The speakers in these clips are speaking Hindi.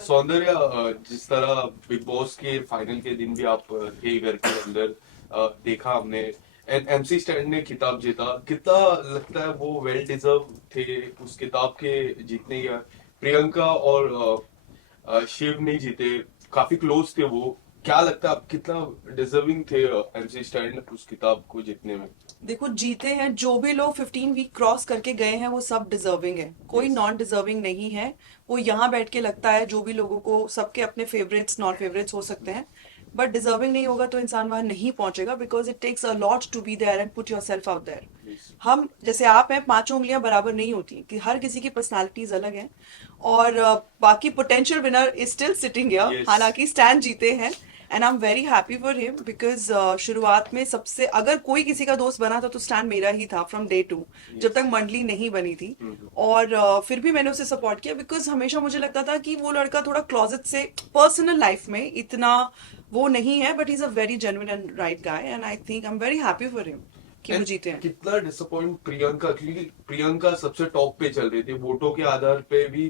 सौंदर्य, जिस तरह बिग बॉस के फाइनल के दिन भी आप थे घर के अंदर, देखा हमने, एंड एमसी स्टैंड ने खिताब जीता, कितना लगता है वो वेल डिजर्व थे उस खिताब के जीतने का? प्रियंका और शिव नहीं जीते, काफी क्लोज थे वो। क्या लगता है आप कितना डिजर्विंग थे एमसी स्टैंड उस खिताब को जीतने में? देखो, जीते हैं जो भी लोग 15 वीक क्रॉस करके गए हैं वो सब डिजर्विंग है, कोई यस। नॉन डिजर्विंग नहीं है। वो यहाँ बैठ के लगता है जो भी लोगों को, सबके अपने फेवरेट्स नॉन फेवरेट्स हो सकते हैं, बट डिजर्विंग नहीं होगा तो इंसान वहां नहीं पहुंचेगा, because it takes a lot to be there and put yourself out there. Yes. हम जैसे आप हैं, पांचों उंगलियां बराबर नहीं होती, कि हर किसी की पर्सनालिटीज अलग हैं। और बाकी potential winner is still sitting here, yes. हालांकि स्टैन जीते हैं। And I am very happy for him, because शुरुआत में सबसे अगर कोई किसी का दोस्त बना था तो स्टैन मेरा ही था फ्रॉम डे टू, जब यस। तक मंडली नहीं बनी थी। और फिर भी मैंने उसे सपोर्ट किया, बिकॉज हमेशा मुझे लगता था कि वो लड़का थोड़ा क्लोजेट से पर्सनल लाइफ में इतना वो नहीं है, but he is a very genuine and right guy, and I think I am very happy for him कि वो And जीते हैं। कितना डिसअपॉइंट प्रियंका, क्योंकि प्रियंका सबसे टॉप पे चल रही थी वोटों के आधार पे भी।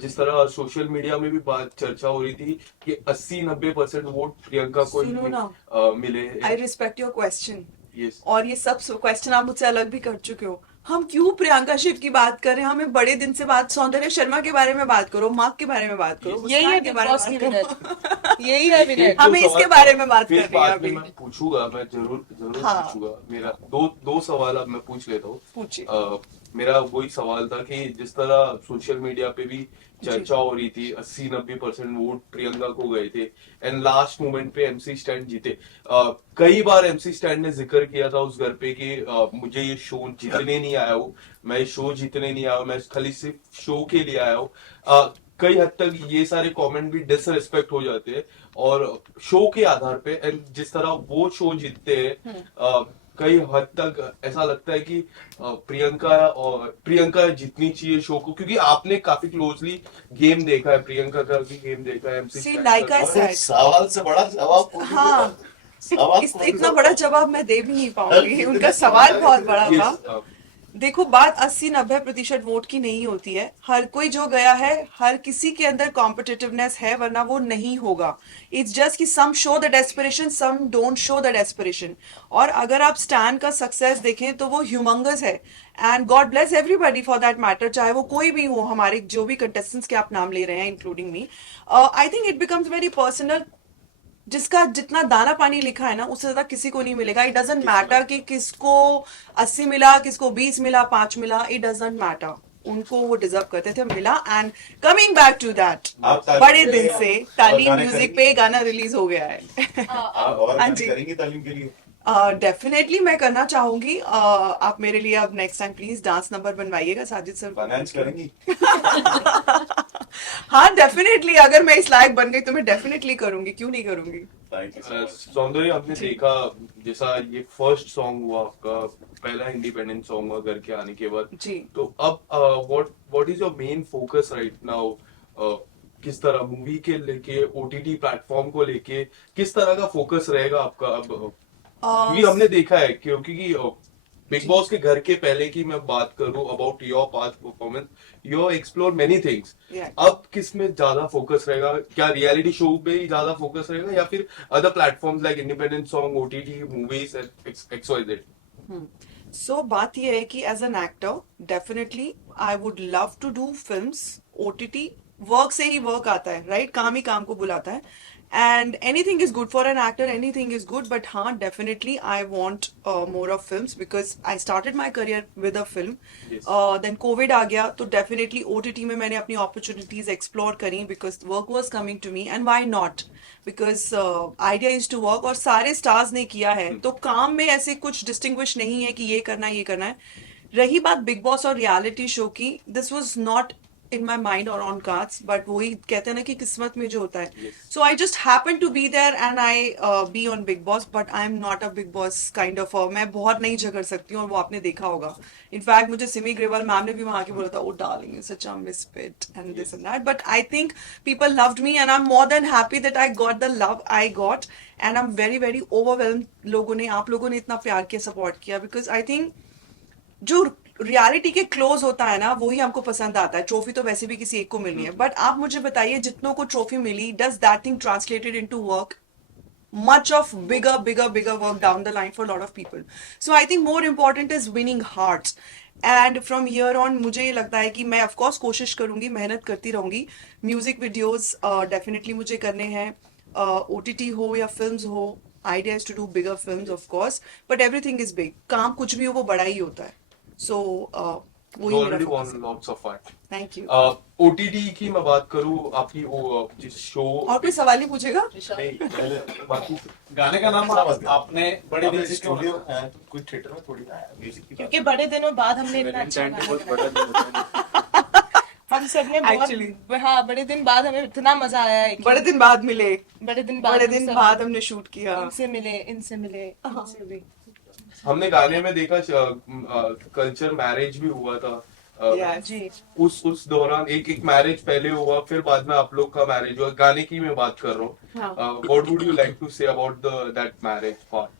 जिस तरह सोशल मीडिया में भी बात चर्चा हो रही थी कि 80-90% वोट प्रियंका को सुनो ही ना, मिले। I respect your question, yes. और ये सब क्वेश्चन आप मुझसे अलग भी कर चुके हो। हम क्यों प्रियंका शिव की बात कर रहे हैं? हमें बड़े दिन से बात सौंदर्य शर्मा के बारे में बात करो, मार्क के बारे में बात करो, यस। यही है मुस्कान के बिग बारे में बॉस की बात विनर, करो। यही है एक विनर। दो हमें इसके सवाल बारे में बात फिर करनी है बाद में अभी। मैं पूछूंगा, मैं जरूर जरूर हाँ, पूछूंगा। मेरा दो दो सवाल अब मैं पूछ लेता हूँ। पूछिए। मेरा वही सवाल था कि जिस तरह सोशल मीडिया पे भी जी। चर्चा हो रही थी, 80-90% वोट प्रियंका को गए थे, एंड लास्ट मोमेंट पे एमसी स्टैंड जीते। कई बार एमसी स्टैंड ने जिक्र किया था उस घर पे कि मुझे ये शो जीतने नहीं आया हूँ, मैं शो जीतने नहीं आया हूँ, मैं खाली सिर्फ शो के लिए आया हूँ। कई हद तक ये सारे कमेंट भी डिसरिस्पेक्ट हो जाते हैं और शो के आधार पे, एंड जिस तरह वो शो जीतते हैं, कई हद तक ऐसा लगता है कि प्रियंका जीतनी चाहिए शो को, क्योंकि आपने काफी क्लोजली गेम देखा है, प्रियंका का भी गेम देखा है, एमसी सी स्टैंड का लाइक आई भी। और एक सेड, सवाल से बड़ा जवाब कौन ही देगा। हाँ, सवाल इस कौन ही इतना देगा? बड़ा जवाब मैं दे भी नहीं हर पाऊंगी, किसी उनका ने सवाल पूछा है बहुत कि बड़ा था। यस। देखो, बात 80-90% वोट की नहीं होती है, हर कोई जो गया है, हर किसी के अंदर कॉम्पिटिटिवनेस है, वरना वो नहीं होगा। इट्स जस्ट कि some show the desperation, some don't show the desperation. और अगर आप स्टैन का सक्सेस देखें तो वो ह्यूमंगस है, and God bless everybody for that matter, चाहे वो कोई भी हो, हमारे जो भी कंटेस्टेंट्स के आप नाम ले रहे हैं including me. I think it becomes very personal. जिसका जितना दाना पानी लिखा है ना, उससे ज्यादा किसी को नहीं मिलेगा। इट डजेंट मैटर किस्मत। कि किसको 80 मिला, किसको 20 मिला, 5 मिला, इट डजेंट मैटर। उनको वो डिजर्व करते थे, मिला। And coming back to that, आप तालीम बड़े के दिन लिए से और तालीम गाने म्यूजिक करेंगी? पे गाना रिलीज हो गया है। आप और हाँ गाने जी, करेंगी तालीम के लिए? डेफिनेटली मैं करना चाहूंगी। आप मेरे लिए अब next time please dance number बनवाइएगा साजिद सर को फाइनेंस पूछ के। करेंगी? हाँ, डेफिनेटली, अगर मैं इस लायक बन गई तो मैं डेफिनेटली करूंगी, क्यों नहीं करूंगी। Thank you so much. सौंदर्य, आपने जी। देखा जैसा ये फर्स्ट सॉन्ग हुआ आपका, पहला इंडिपेंडेंट सॉन्ग हुआ घर के आने के बाद, जी। तो अब what what is your main focus right now? किस तरह मूवी के लेके, ओटीटी प्लेटफॉर्म को लेके किस तरह का फोकस रहेगा आपका अब? अ, क्योंकि हमने देखा है, क्योंकि बिग जी। बॉस के घर के पहले की मैं बात करूं about your past performance, you explore many things. Yeah. अब किस में ज्यादा फोकस रहेगा? क्या रियलिटी शो पे ही ज्यादा फोकस रहेगा, या फिर other platforms like independent song, OTT, movies, XYZ? So बात यह है कि as an actor definitely I would love to do films. OTT work से ही वर्क आता है, राइट? काम ही काम को बुलाता है, and anything is good for an actor, anything is good, but हाँ, definitely I want more of films, because I started my career with a film. Yes. Then Covid आ गया, तो डेफिनेटली ओटीटी में मैंने अपनी अपॉर्चुनिटीज एक्सप्लोर करी, because work was coming to me, and why not, because idea is to work, और सारे स्टार्स ने किया है, तो काम में ऐसे कुछ डिस्टिंग्विश नहीं है कि ये करना है, ये करना है। रही बात बिग बॉस और रियलिटी शो की, this was not in my mind और ऑन कार्ड्स, बट वही कहते हैं ना कि किस्मत में जो होता है। Yes. So I just happen to be there and I be on Bigg Boss, but I am not a Bigg Boss kind of, मैं बहुत नहीं झगड़ सकती हूँ, और वो आपने देखा होगा। इनफैक्ट मुझे सिमी ग्रेवाल मैम ने भी वहां के बोला था, oh darling, you such a misfit and this and that, but I think people loved me, and I am more than happy that I got the love I got, and I am very very overwhelm. लोगों ने, आप लोगों ने इतना प्यार किया, सपोर्ट किया, बिकॉज आई थिंक जो रियलिटी के क्लोज होता है ना, वही हमको पसंद आता है। ट्रॉफी तो वैसे भी किसी एक को मिलनी है, बट आप मुझे बताइए जितनों को ट्रॉफी मिली, does that thing translated into work? Much of bigger work down the line for a lot of people. So I think more important is winning hearts. And from here on मुझे ये लगता है कि मैं of course कोशिश करूंगी, मेहनत करती रहूंगी। म्यूजिक वीडियोस डेफिनेटली मुझे करने हैं, OTT हो या फिल्म्स हो। Idea is to do bigger films of course, but everything is big. काम कुछ भी हो वो बड़ा ही होता है। So You वही मेरा already focus won है। lots of art. Thank you. OTT की मैं बात करूँ, आपकी वो जिस शो और कोई सवाल नहीं पूछेगा? नहीं, पहले बाकी गाने का नाम समझ गया। आपने बड़े दिन से क्यों स्टूडियो है तो कोई थिएटर में थोड़ी ना है म्यूजिक की क्योंकि बात। बड़े दिनों बाद हमने इतना अच्छा गाना गाया। हम सब ने Actually. हाँ, बड़े दिन बाद हमें इतना मजा आया है कि बड़े दिन बाद मिले, बड़े दिन बड़े हम दिन सब बाद हमने शूट किया। इनसे मिले, इनसे मिले, इनसे भी। हमने गाने में देखा कल्चर मैरिज भी हुआ था। Yeah. जी, उस दौरान एक मैरिज पहले हुआ, फिर बाद में आप लोग का मैरिज हुआ। गाने की मैं बात कर रहा हाँ। हूँ। What would you like to say about that marriage part?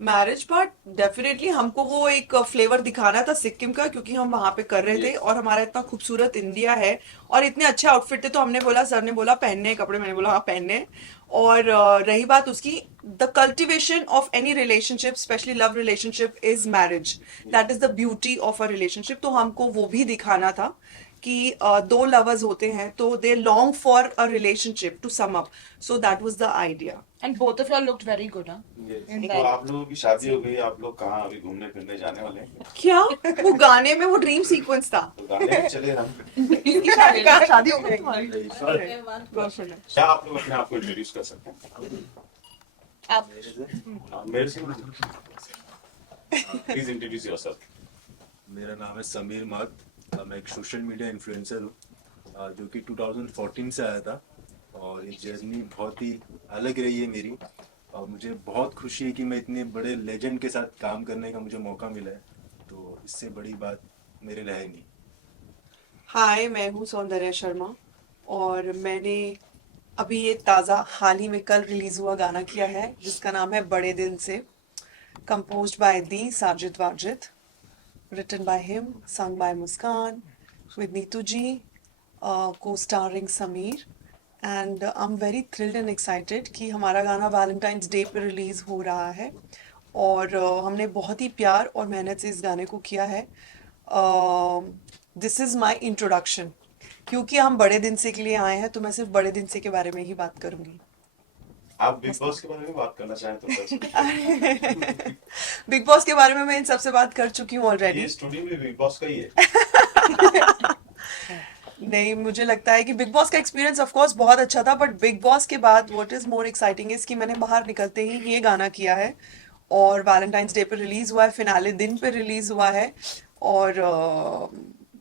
Marriage part definitely हमको वो एक फ्लेवर दिखाना था सिक्किम का, क्योंकि हम वहां पे कर रहे थे और हमारा इतना खूबसूरत इंडिया है और इतने अच्छे आउटफिट थे, तो हमने बोला, सर ने बोला पहनने हैं कपड़े, मैंने बोला हाँ पहनने हैं। और रही बात उसकी, the cultivation of any relationship, specially love relationship, is marriage. That is the beauty of a relationship. तो हमको वो भी दिखाना था कि दो लवर्स होते हैं तो they long for a relationship to sum up. So that was the idea. and both of y'all looked very good, huh? In तो that. आप लोगों की शादी हो गई, आप लोग कहाँ अभी घूमने फिरने जाने वाले हैं? क्या वो गाने में वो ड्रीम सीक्वेंस था? तो गाने में चले हम। इसकी शादी कहाँ शादी हो गई तुम्हारी? गर्लफ्रेंड है। क्या आप लोग अपने आप को इंट्रोड्यूस कर सकते हैं? आप हाँ, मेरे से प्लीज इंट्रोड्यूस योरसेल्फ। मेरा नाम है समीर माग। मैं एक सोशल मीडिया इन्फ्लुएंसर हूँ जो कि 2014 से आया था, और ये जर्नी बहुत ही अलग रही है मेरी, और मुझे बहुत खुशी है कि मैं इतने बड़े लेजेंड के साथ काम करने का मुझे मौका मिला है, तो इससे बड़ी बात मेरे लिए है नहीं। हाय, मैं हूँ सौंदर्या शर्मा और मैंने अभी ये ताज़ा हाल ही में कल रिलीज हुआ गाना किया है जिसका नाम है बड़े दिन से, composed by the Sajid Wajid, written by him, sung by Muskan, with Neetu ji, co-starring Sameer. And I'm very thrilled and excited कि हमारा गाना वैलेंटाइंस डे पे रिलीज हो रहा है और हमने बहुत ही प्यार और मेहनत से इस गाने को किया है। दिस इज माय इंट्रोडक्शन, क्योंकि हम बड़े दिन से के लिए आए हैं तो मैं सिर्फ बड़े दिन से के बारे में ही बात करूंगी। आप बिग बॉस के बारे में बात करना चाहें तो कर सकते हैं। बिग बॉस के बारे में मैं इन सबसे बात कर चुकी हूँ ऑलरेडी। ये स्टूडियो भी बिग बॉस का ही है। नहीं, मुझे लगता है कि बिग बॉस का एक्सपीरियंस ऑफ कोर्स बहुत अच्छा था, बट बिग बॉस के बाद what is more exciting is कि मैंने बाहर निकलते ही ये गाना किया है और वैलेंटाइंस डे पे रिलीज हुआ है, फिनाले दिन पे रिलीज हुआ है और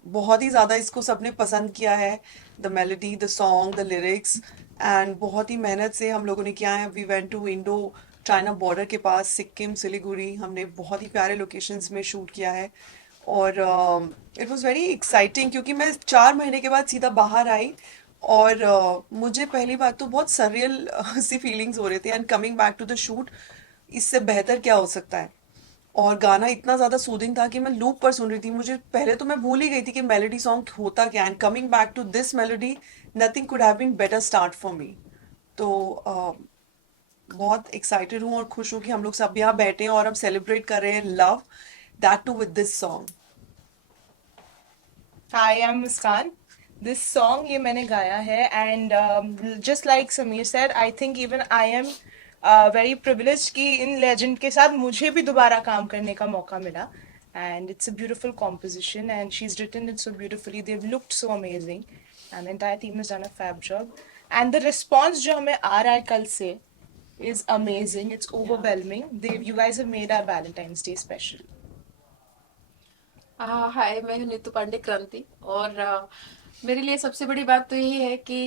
बहुत ही ज़्यादा इसको सबने पसंद किया है। The melody, the song, the lyrics, and बहुत ही मेहनत से हम लोगों ने किया है। We went to Indo China border के पास सिक्किम, सिलीगुड़ी, हमने बहुत ही प्यारे लोकेशंस में शूट किया है और इट वाज वेरी एक्साइटिंग क्योंकि मैं 4 महीने के बाद सीधा बाहर आई और मुझे पहली बात तो बहुत सरियल सी फीलिंग्स हो रहे थे and coming back to the shoot, इससे बेहतर क्या हो सकता है। और गाना इतना ज़्यादा सूदिंग था कि मैं लूप पर सुन रही थी, मुझे पहले तो मैं भूल ही गई थी कि मेलोडी सॉन्ग होता क्या, and coming back to this melody, nothing could have been better start for me. तो बहुत एक्साइटेड हूँ और खुश हूँ कि हम लोग सब यहाँ बैठे हैं और हम सेलिब्रेट कर रहे हैं love, that too with this song. Hi, I'm Muskan. This song ये मैंने गाया है and just like Sameer said, I think even I am very privileged कि इन legend के साथ मुझे भी दोबारा काम करने का मौका मिला and it's a beautiful composition and she's written it so beautifully. They've looked so amazing and the entire team has done a fab job and the response जो हमें आ रहा है कल से is amazing. It's overwhelming. You guys have made our Valentine's Day special. हाय, मैं हूं नीतू पांडे क्रांति और मेरे लिए सबसे बड़ी बात तो यही है कि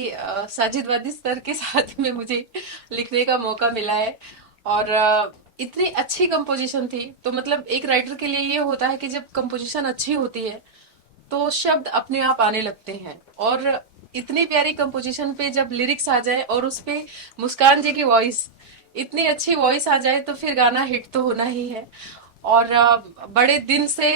साजिद वाजिद सर के साथ में मुझे लिखने का मौका मिला है और इतनी अच्छी कंपोजिशन थी। तो मतलब एक राइटर के लिए ये होता है कि जब कंपोजिशन अच्छी होती है तो शब्द अपने आप आने लगते हैं और इतनी प्यारी कंपोजिशन पे जब लिरिक्स आ जाए और उस पे मुस्कान जी की वॉइस, इतनी अच्छी वॉइस आ जाए तो फिर गाना हिट तो होना ही है। और बड़े दिन से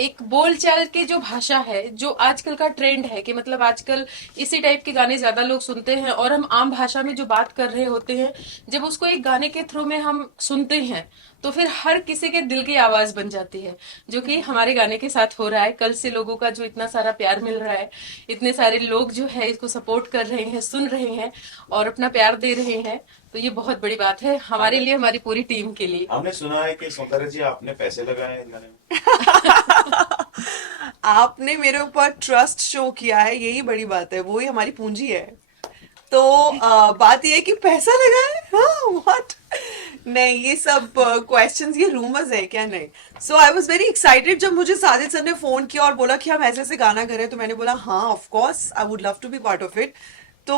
एक बोलचाल के जो भाषा है, जो आजकल का ट्रेंड है कि मतलब आजकल इसी टाइप के गाने ज्यादा लोग सुनते हैं, और हम आम भाषा में जो बात कर रहे होते हैं, जब उसको एक गाने के थ्रू में हम सुनते हैं तो फिर हर किसी के दिल की आवाज बन जाती है, जो कि हमारे गाने के साथ हो रहा है। कल से लोगों का जो इतना सारा प्यार मिल रहा है, इतने सारे लोग जो है इसको सपोर्ट कर रहे हैं, सुन रहे हैं और अपना प्यार दे रहे हैं, तो ये बहुत बड़ी बात है हमारे लिए, हमारी पूरी टीम के लिए। हमने सुना है कि सौंदर्य जी आपने पैसे लगाए हैं इस गाने में। आपने मेरे ऊपर ट्रस्ट शो किया है, यही बड़ी बात है, वही हमारी पूंजी है। तो बात ये है कि पैसा लगा है, हाँ व्हाट, नहीं ये सब क्वेश्चंस, ये रूमर्स है क्या, नहीं। सो आई वाज वेरी एक्साइटेड जब मुझे साजिद सर ने फोन किया और बोला कि हम ऐसे ऐसे गाना करें, तो मैंने बोला हाँ of course I would love to be part of it. तो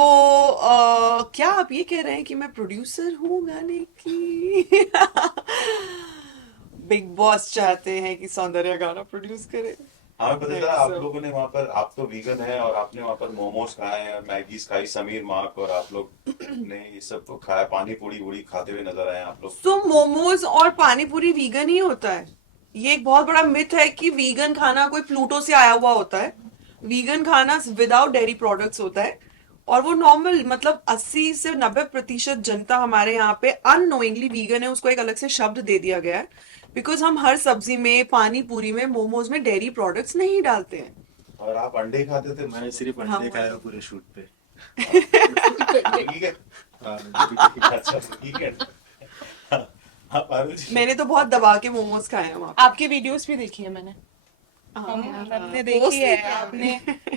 क्या आप ये कह रहे हैं कि मैं प्रोड्यूसर हूँ गाने की? बिग बॉस चाहते हैं कि सौंदर्य गाना प्रोड्यूस करे। हमें पता नहीं, चला आप सर। लोगों ने वहाँ पर, आप तो वीगन है और आपने वहाँ पर मोमोज खाए हैं, मैगीज खाई, समीर मार्क और आप लोग ने ये सब तो खाया, पानी पूरी वूड़ी खाते हुए नजर आए आप लोग। तो मोमोज और पानी पूरी वीगन ही होता है। ये एक बहुत बड़ा मिथ है कि वीगन खाना कोई प्लूटो से आया हुआ होता है। वीगन खाना विदाउट डेयरी प्रोडक्ट्स होता है, और वो नॉर्मल मतलब 80 से 90% जनता हमारे यहाँ पे अननोइंगली वीगन है, उसको एक अलग से शब्द दे दिया गया है, बिकॉज हम हर सब्जी में, पानी पूरी में, मोमोज में डेयरी प्रोडक्ट्स नहीं डालते हैं। और आप अंडे खाते थे? मैंने सिर्फ हाँ, अंडे खाया पूरे शूट पे। ठीक है, हाँ, अच्छा ठीक है। हाँ पारुल जी, मैंने तो बहुत दबा के मोमोज खाए हैं वहाँ आपकी वीडियोस भी देखी है मैंने। हमने देखी है आपने।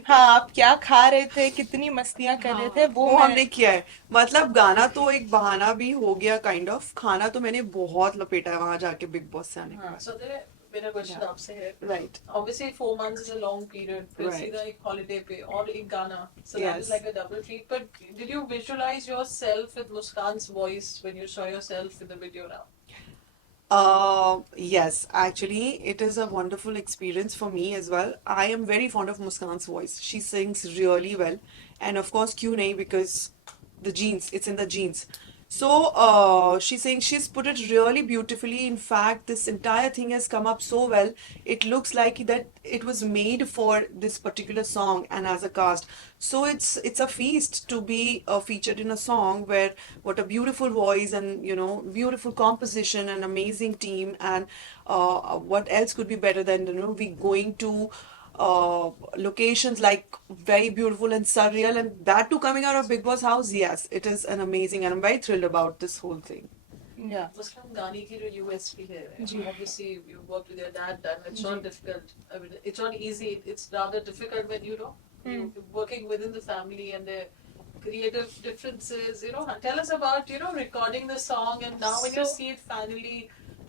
हाँ, आप क्या खा रहे थे, कितनी मस्तियां कर रहे थे, वो मैं- हमने किया है। मतलब गाना तो एक बहाना भी हो गया काइंड ऑफ, खाना तो मैंने बहुत लपेटा है वहां जाके बिग बॉस से आने के बाद। So there मेरा क्वेश्चन आपसे है, right. obviously 4 months is a long period, फिर Right. सीधा एक holiday पे और एक गाना, so that is Yes. like a double treat. But did you visualize yourself with Muskan's voice when you saw yourself in the video now? Yes, actually, it is a wonderful experience for me as well. I am very fond of Muskan's voice. She sings really well, and of course, क्यों नहीं, because the genes, it's in the genes. So she's saying she's put it really beautifully. In fact, this entire thing has come up so well. It looks like that it was made for this particular song and as a cast. So it's a feast to be featured in a song where what a beautiful voice and beautiful composition and amazing team, and what else could be better than we going to locations like very beautiful and surreal, and that too coming out of Big Boss house. Yes, it is an amazing, and I'm very thrilled about this whole thing. Yeah. Muskan गाने की जो USP है, obviously you worked with your dad, and it's not difficult. I mean, it's not easy. It's rather difficult when you're working within the family and the creative differences. Tell us about recording the song, and now when you So- see it finally.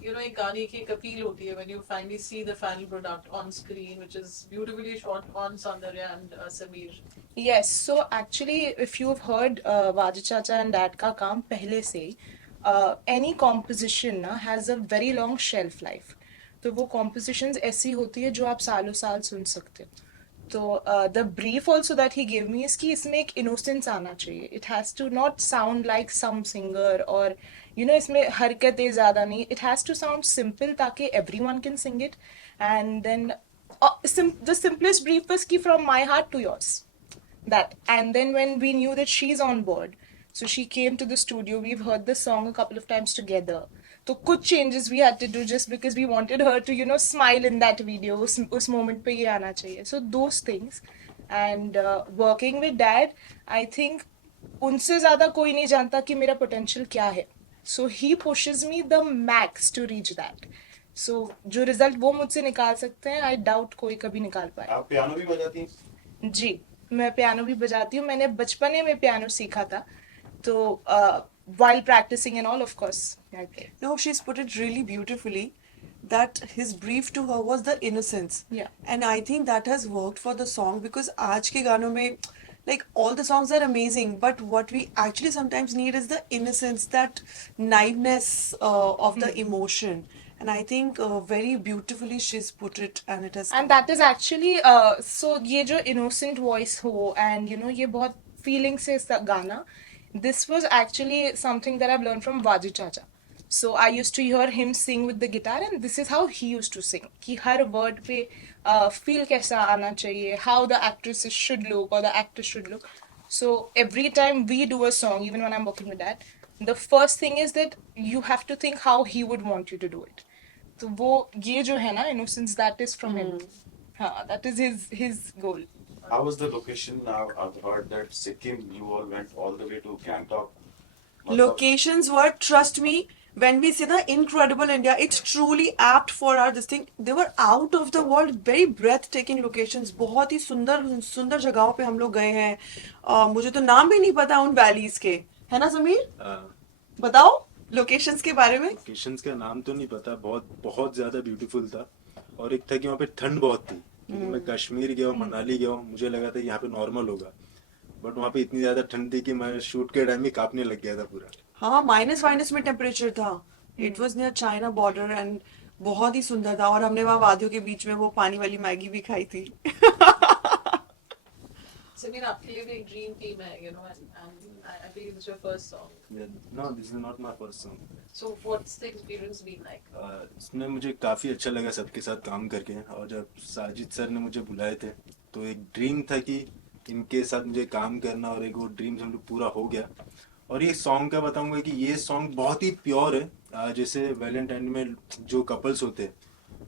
एक गाने की एक अपील होती है when you finally see the final product on screen, which is beautifully shot on Saundarya and Sameer. Yes, so actually, if you've heard Vaji Chacha and Dad का काम पहले से, any composition ना has a very long shelf life. तो वो compositions ऐसी होती है जो आप सालों साल सुन सकते हो. तो the brief also that he gave me is कि इसमें एक innocence आना चाहिए. It has to not sound like some singer or इसमें हरकतें ज़्यादा नहीं. It has to sound simple ताकि everyone can sing it. And then the simplest brief was कि from my heart to yours. That. And then when we knew that she's on board, so she came to the studio. We've heard the song a couple of times together. So कुछ changes we had to do just because we wanted her to smile in that video. उस moment पे ये आना चाहिए. So those things. And working with Dad, I think उनसे ज़्यादा कोई नहीं जानता कि मेरा potential क्या है. So he pushes me the max to reach that. So जो result वो मुझसे निकाल सकते हैं, I doubt कोई कभी निकाल पाए. आप पियानो भी बजाती हैं? जी, मैं पियानो भी बजाती हूँ. मैंने बचपने में पियानो सीखा था. तो while practicing and all, of course, I play. No, she's put it really beautifully that his brief to her was the innocence. Yeah. And I think that has worked for the song, because आज के गानों में like all the songs are amazing, but what we actually sometimes need is the innocence, that naiveness of the emotion. And I think very beautifully she's put it, and it has. And that is actually so ये जो innocent voice हो and ये बहुत feeling से इसका गाना, this was actually something that I've learned from Vaji Chacha. So I used to hear him sing with the guitar, and this is how he used to sing. कि हर word पे feel कैसा आना चाहिए, how the actresses should look or the actor should look. So every time we do a song, even when I'm working with that, the first thing is that you have to think how he would want you to do it. तो वो ये जो है ना innocence, that is from him. हाँ, that is his goal. How was the location? Now I've heard that Sikkim, you all went all the way to Gangtok. मतलब- Locations were, trust me, when we say the incredible India, it's truly apt for our this thing. They were out of the world, very breathtaking locations. बहुत ही सुंदर सुंदर जगहों पे हम लोग गए हैं. मुझे तो नाम भी नहीं पता उन वैलीज के, है ना समीर? बताओ लोकेशंस के बारे में. लोकेशंस का नाम तो नहीं पता, बहुत बहुत ज्यादा ब्यूटीफुल था. और एक था कि वहाँ पे ठंड बहुत थी, क्योंकि मैं कश्मीर गया हूँ, मनाली गया हूँ, मुझे लगा था यहाँ पे नॉर्मल होगा, बट वहाँ पे इतनी ज्यादा ठंड थी कि मैं शूट के टाइम में कांपने लग गया था पूरा. हाँ, माइनस में टेम्परेचर था. It was near China border and बहुत ही सुंदर था. और हमने वहाँ वादियों के बीच में वो पानी वाली मैगी भी खाई थी. Samir, आपके लिए भी एक ड्रीम टीम है, you know, and I believe it's your first song. No, this is not my first song. So what's the experience been like? इसमें मुझे काफ़ी अच्छा लगा सबके साथ काम करके. और जब साजिद सर ने मुझे बुलाए थे तो एक ड्रीम था कि इनके साथ मुझे काम करना, और एक वो ड्रीम हम लोग पूरा हो गया. और ये सॉन्ग का बताऊंगा कि ये सॉन्ग बहुत ही प्योर है. जैसे वैलेंटाइन में जो कपल्स होते हैं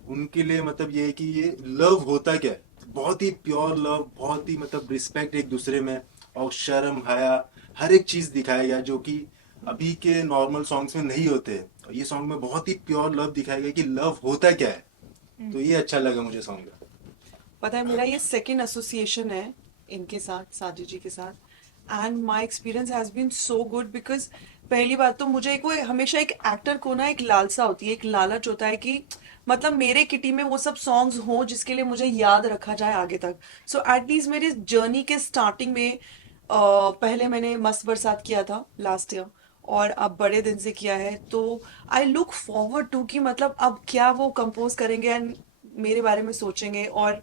उनके लिए मतलब ये है कि ये लव होता क्या है, बहुत ही प्योर लव, बहुत ही मतलब रिस्पेक्ट एक दूसरे में, और शर्म हया हर एक चीज दिखाया गया जो कि अभी के नॉर्मल सॉन्ग्स में नहीं होते हैं. और ये सॉन्ग में बहुत ही प्योर लव दिखाया गया कि लव होता क्या है. तो ये अच्छा लगा मुझे सॉन्ग का. पता है मेरा ये सेकंड एसोसिएशन है इनके साथ, साजिद जी के साथ, and my experience has been so good. Because पहली बात तो मुझे एक वो हमेशा एक एक्टर को ना एक लालसा होती है, एक लालच होता है कि मतलब मेरे किटी में वो सब सॉन्ग्स हों जिसके लिए मुझे याद रखा जाए आगे तक. सो एटलीस्ट मेरी जर्नी के स्टार्टिंग में पहले मैंने मस्त बरसात किया था लास्ट ईयर, और अब बड़े दिन से किया है. तो आई लुक फॉरवर्ड टू कि मतलब अब क्या वो कंपोज करेंगे एंड मेरे बारे में सोचेंगे. और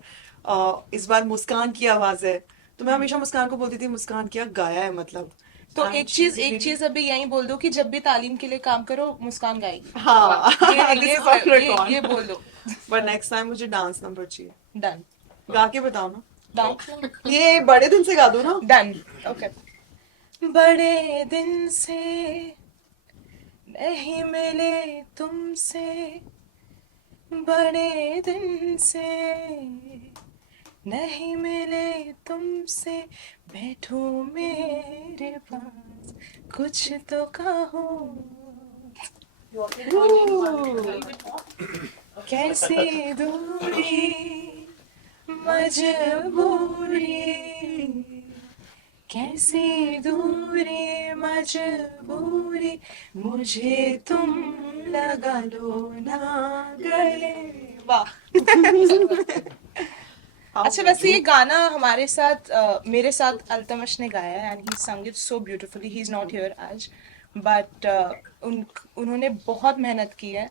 इस बार मुस्कान की आवाज है, तो मैं हमेशा मुस्कान को बोलती थी मुस्कान क्या गाया है मतलब. तो And एक she's चीज अभी यहीं बोल दो कि जब भी तालीम के लिए काम करो मुस्कान गाएगी. हाँ, ये this ये is on record. ये बोल दो. पर नेक्स्ट टाइम मुझे डांस नंबर चाहिए. डन. गा के बताओ ना. डन. ये बड़े दिन से गा दो ना. डन. ओके. बड़े दिन से नहीं मिले तुमसे, बड़े दिन से नहीं मिले तुमसे, बैठो मेरे पास कुछ तो कहो. You want me to join you a little bit more? कैसी दूरी मजबूरी, कैसी दूरी मजबूरी, मुझे तुम लगा लो ना गले. वाह. अच्छा, वैसे ये गाना हमारे साथ मेरे साथ अल्तमश ने गाया है, एंड ही संग it so beautifully. He is not here आज, बट उन्होंने बहुत मेहनत की है,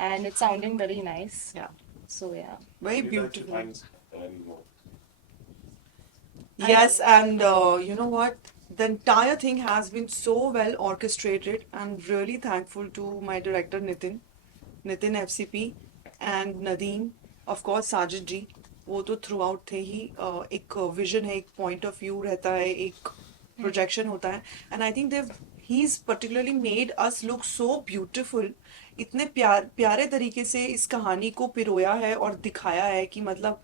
and it's sounding very nice. Yeah, सो या very We'd like to beautiful. thank more. Yes, and you know what? The entire thing has been so well orchestrated. I'm really thankful to my director Nitin FCP, and Nadeem, of course, Sajid ji. वो तो थ्रू आउट थे ही. एक विजन है, एक पॉइंट ऑफ व्यू रहता है, एक प्रोजेक्शन होता है, and I think Dev he is particularly made us look so beautiful. इतने प्यारे तरीके से इस कहानी को पिरोया है और दिखाया है कि मतलब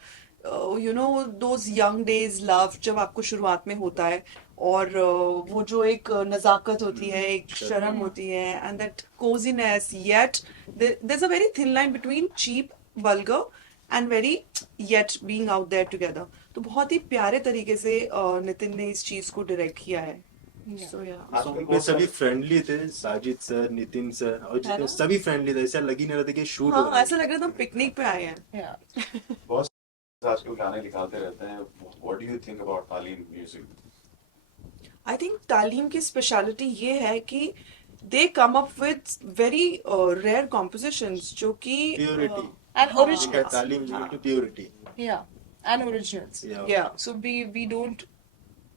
you know those young days love जब आपको शुरुआत में होता है, और वो जो एक नजाकत होती है, एक शर्म होती है, and that coziness, yet there is a very thin line between cheap, vulgar and very yet being out there together. तो बहुत ही प्यारे तरीके से नितिन ने इस चीज को डायरेक्ट किया है. So, yeah. सॉन्ग पे सभी फ्रेंडली थे, साजिद सर, नितिन सर, और है जितने ना? सभी फ्रेंडली थे. ऐसा लग ही नहीं रहा था कि शूट हो हाँ, रहा ऐसा लग रहा था पिकनिक पे आए हैं. या. बहुत आजकल गाने निकालते रहते हैं. What do you think about Taleem music? I think Taleem की स्पेशलिटी ये है कि they come up with very rare compositions जो कि प्योरिटी. एंड हाँ. Originals. Taleem to purity. Yeah, and originals. Yeah. So we don't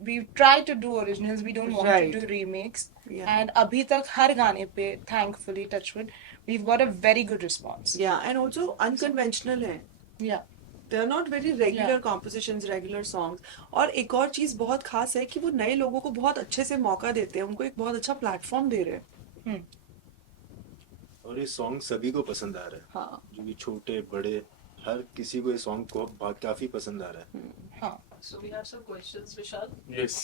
we try to do originals, we don't want Right. to do remakes. Yeah. And अभी तक हर गाने पे thankfully touchwood we've got a very good response. Yeah, and also unconventional है. Yeah. They are not very regular Yeah. compositions, regular songs. और एक और चीज बहुत खास है कि वो नए लोगों को बहुत अच्छे से मौका देते हैं, उनको एक बहुत अच्छा प्लेटफॉर्म दे रहे हैं. और ये सॉन्ग सभी को पसंद आ रहा है, हाँ. जो भी छोटे बड़े हर किसी को ये सॉन्ग को काफी पसंद आ रहा है. हाँ. So we have some questions, Vishal. Yes.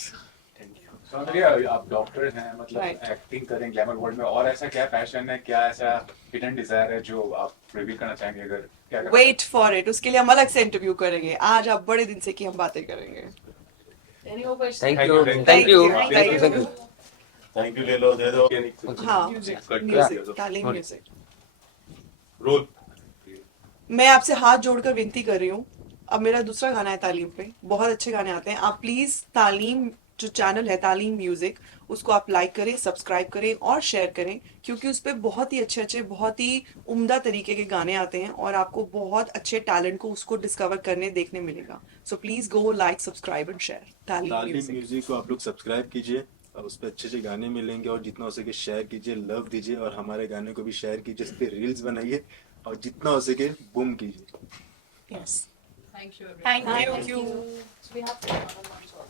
Soundarya, आप डॉक्टर हैं, मतलब Right. एक्टिंग करें ग्लैमर वर्ल्ड में, और ऐसा क्या पैशन है, क्या ऐसा हिडन डिजायर है जो आप रिवील करना चाहेंगे? अगर क्या करना वेट फॉर इट, उसके लिए हम अलग से इंटरव्यू करेंगे. आज आप बड़े दिन से की हम बातें करेंगे. Any more questions? Thank Thank you. you. Thank you. Thank you. Thank you. Thank you ले लो दे दो. हाँ, Music, cut म्यूजिक, कर तालीम म्यूजिक. रोल. मैं आपसे हाथ जोड़कर विनती कर रही हूँ. अब मेरा दूसरा गाना है तालीम पे, बहुत अच्छे गाने आते हैं. आप प्लीज तालीम जो चैनल है तालीम म्यूजिक, उसको आप लाइक करें, सब्सक्राइब करें और शेयर करें, क्योंकि उस पर बहुत ही अच्छे बहुत ही उम्दा तरीके के गाने आते हैं और आपको बहुत अच्छे टैलेंट को उसको डिस्कवर करने देखने मिलेगा. So please go like, subscribe and share तालीम तालीम म्यूजिक. म्यूजिक को आप लोग सब्सक्राइब कीजिए और उस पर अच्छे अच्छे गाने मिलेंगे, और जितना हो सके शेयर कीजिए, लव दीजिए, और हमारे गाने को भी शेयर कीजिए, इस पर रील्स बनाइए, और जितना हो सके बूम कीजिए. Yes. Thank you. everyone. Thank you. Thank you. So we have to